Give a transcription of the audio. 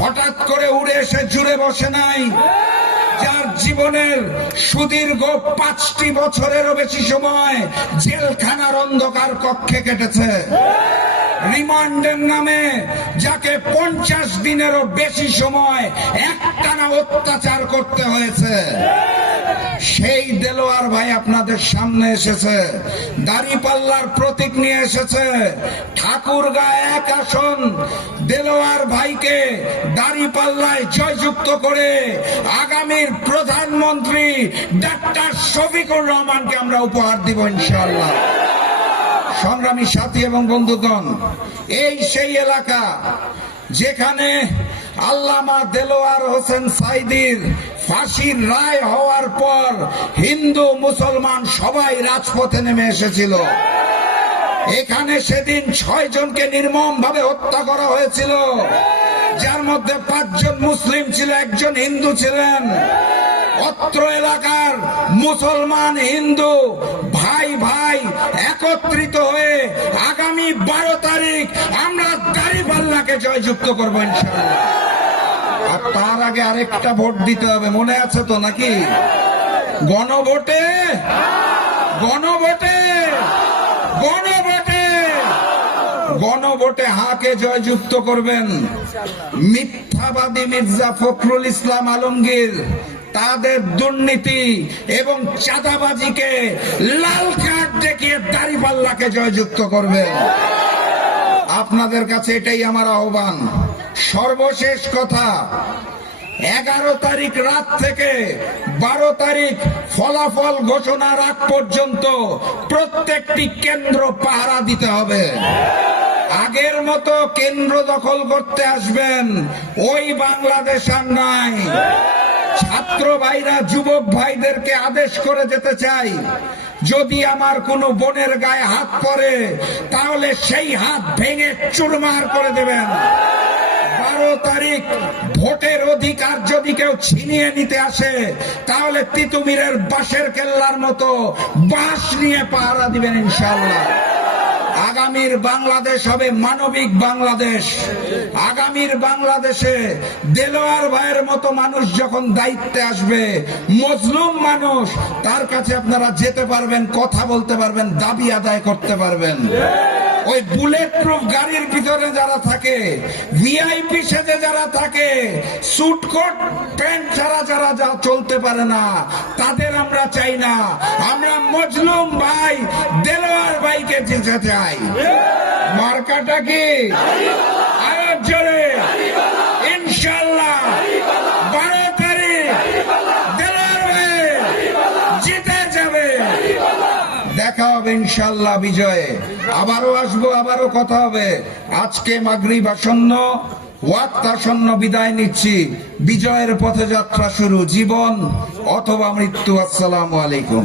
হঠাৎ করে উড়ে এসে জুড়ে বসে নাই, যার জীবনের সুদীর্ঘ 5টি বছরেরও বেশি সময় জেলখানার অন্ধকার কক্ষে কেটেছে, রিমান্ডের নামে যাকে 50 দিনেরও বেশি সময় একটানা অত্যাচার করতে হয়েছে, সেই দেলোয়ার ভাই আপনাদের সামনে এসেছে, দাঁড়িপাল্লার প্রতীক নিয়ে এসেছে। ঠাকুরগাঁ 1 আসন দেলোয়ার ভাইকে দাঁড়িপাল্লায় জয়যুক্ত করে আগামীর প্রধানমন্ত্রী ডাক্তার শফিকুর রহমানকে আমরা উপহার দিব ইনশাআল্লাহ। সংগ্রামী সাথী এবং বন্ধুগণ, এই সেই এলাকা যেখানে আল্লামা দেলোয়ার হোসেন সাঈদীর ফাঁসির রায় হওয়ার পর হিন্দু মুসলমান সবাই রাজপথে নেমে এসেছিল। এখানে সেদিন 6 জনকে নির্মম ভাবে হত্যা করা হয়েছিল, যার মধ্যে 5 জন মুসলিম ছিল, 1 জন হিন্দু ছিলেন। অত্র এলাকার মুসলমান হিন্দু ভাই ভাই একত্রিত হয়ে আগামী 12 তারিখ আমরা দাঁড়িপাল্লাকে জয়যুক্ত করবো ইনশাআল্লাহ। আর তার আগে আরেকটা ভোট দিতে হবে, মনে আছে তো নাকি? গণভোটে গণভোটে গণভোটে গণভোটে হাকে জয়যুক্ত করবেন। মিথ্যাবাদী মির্জা ফখরুল ইসলাম আলমগীর তাদের দুর্নীতি এবং চাঁদাবাজিকে লাল কার্ড দেখিয়ে দাঁড়িপাল্লাকে জয়যুক্ত করবেন। আপনাদের কাছে এটাই আমার আহ্বান। সর্বশেষ কথা, 11 তারিখ রাত থেকে 12 তারিখ ফলাফল ঘোষণার আগ পর্যন্ত প্রত্যেকটি কেন্দ্র পাহারা দিতে হবে। আগের মতো কেন্দ্র দখল করতে আসবেন, ওই বাংলাদেশ আর নাই। ছাত্র ভাইরা যুবক ভাইদেরকে আদেশ করে যেতে চাই, যদি আমার কোনো বোনের গায়ে হাত পড়ে তাহলে সেই হাত ভেঙে চুরমার করে দেবেন। 12 তারিখ ভোটের অধিকার যদি কেউ ছিনিয়ে নিতে আসে তাহলে তিতুমিরের বাঁশের কেল্লার মতো বাঁশ নিয়ে পাহারা দিবেন ইনশাআল্লাহ। আগামীর বাংলাদেশ হবে মানবিক বাংলাদেশ। আগামীর বাংলাদেশে দেলোয়ার ভাইয়ের মতো মানুষ যখন দায়িত্বে আসবে, মজলুম মানুষ, তার কাছে আপনারা যেতে পারবেন, কথা বলতে পারবেন, দাবি আদায় করতে পারবেন। ওই বুলেট প্রুফ গাড়ির ভিতরে যারা থাকে, ভিআইপি সেজে যারা থাকে, স্যুটকোট প্যান্ট ছাড়া যারা যা চলতে পারে না, তাদের আমরা চাই না। আমরা মজলুম ভাই দেলোয়ার ভাইকে যেতে চাই। মার্কাটা কি? আরো জোরে ইনশাআল্লাহ 12 তারিখ দেলোয়ার ভাই জিতে যাবে। দেখা হবে ইনশাআল্লাহ বিজয়ে। আবারও আসবো, আবারও কথা হবে। আজকে মাগরিব আসন্ন, ওয়াক্ত আসন্ন, বিদায় নিচ্ছি। বিজয়ের পথে যাত্রা শুরু, জীবন অথবা মৃত্যু। আসসালামু আলাইকুম।